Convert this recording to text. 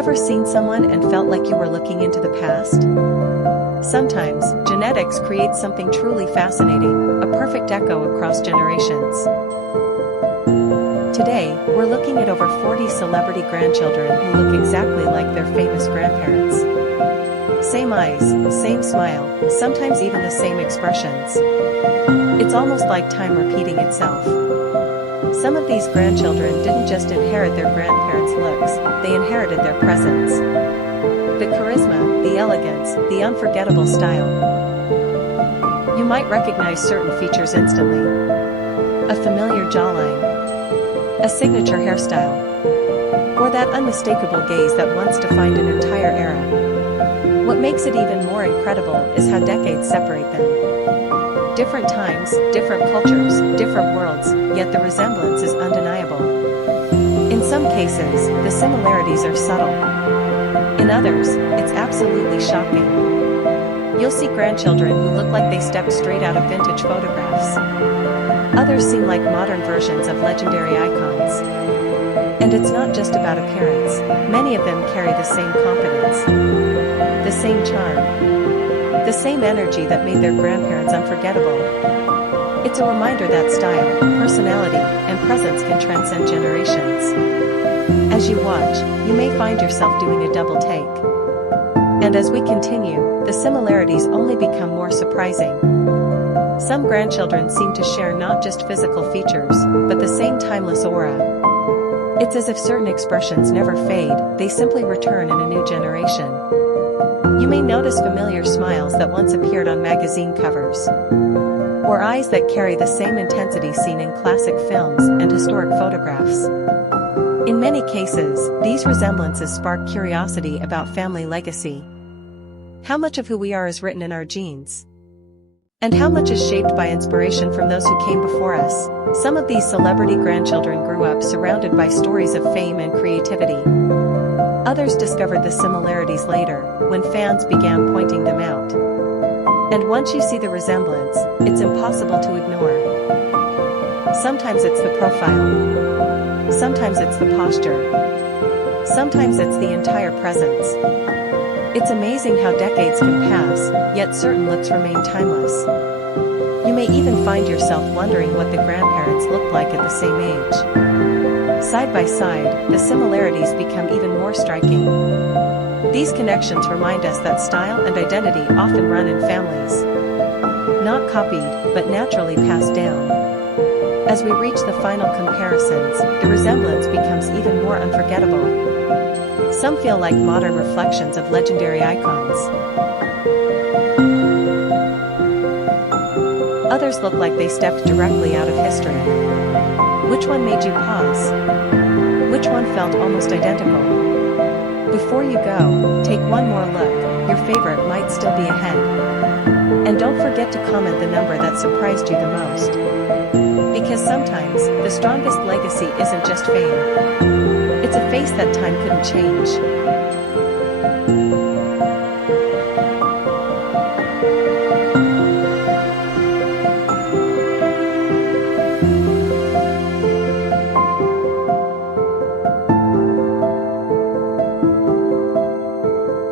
ever seen someone and felt like you were looking into the past? Sometimes, genetics creates something truly fascinating, a perfect echo across generations. Today, we're looking at over 40 celebrity grandchildren who look exactly like their famous grandparents. Same eyes, same smile, sometimes even the same expressions. It's almost like time repeating itself. Some of these grandchildren didn't just inherit their grandparents' looks, they inherited their presence. The charisma, the elegance, the unforgettable style. You might recognize certain features instantly. A familiar jawline, a signature hairstyle, or that unmistakable gaze that once defined an entire era. What makes it even more incredible is how decades separate them. Different times, different cultures, different worlds, yet the resemblance is undeniable. In some cases, the similarities are subtle. In others, it's absolutely shocking. You'll see grandchildren who look like they stepped straight out of vintage photographs. Others seem like modern versions of legendary icons. And it's not just about appearance, many of them carry the same confidence, the same charm, the same energy that made their grandparents unforgettable. It's a reminder that style, personality, and presence can transcend generations. As you watch, you may find yourself doing a double take. And as we continue, the similarities only become more surprising. Some grandchildren seem to share not just physical features, but the same timeless aura. It's as if certain expressions never fade, they simply return in a new generation. You may notice familiar smiles that once appeared on magazine covers, or eyes that carry the same intensity seen in classic films and historic photographs. In many cases, these resemblances spark curiosity about family legacy. How much of who we are is written in our genes? And how much is shaped by inspiration from those who came before us? Some of these celebrity grandchildren grew up surrounded by stories of fame and creativity. Others discovered the similarities later, when fans began pointing them out. And once you see the resemblance, it's impossible to ignore. Sometimes it's the profile. Sometimes it's the posture. Sometimes it's the entire presence. It's amazing how decades can pass, yet certain looks remain timeless. You may even find yourself wondering what the grandparents looked like at the same age. Side by side, the similarities become even more striking. These connections remind us that style and identity often run in families. Not copied, but naturally passed down. As we reach the final comparisons, the resemblance becomes even more unforgettable. Some feel like modern reflections of legendary icons. Others look like they stepped directly out of history. Which one made you pause? Which one felt almost identical? Before you go, take one more look, your favorite might still be ahead. And don't forget to comment the number that surprised you the most. Because sometimes, the strongest legacy isn't just fame. It's a face that time couldn't change.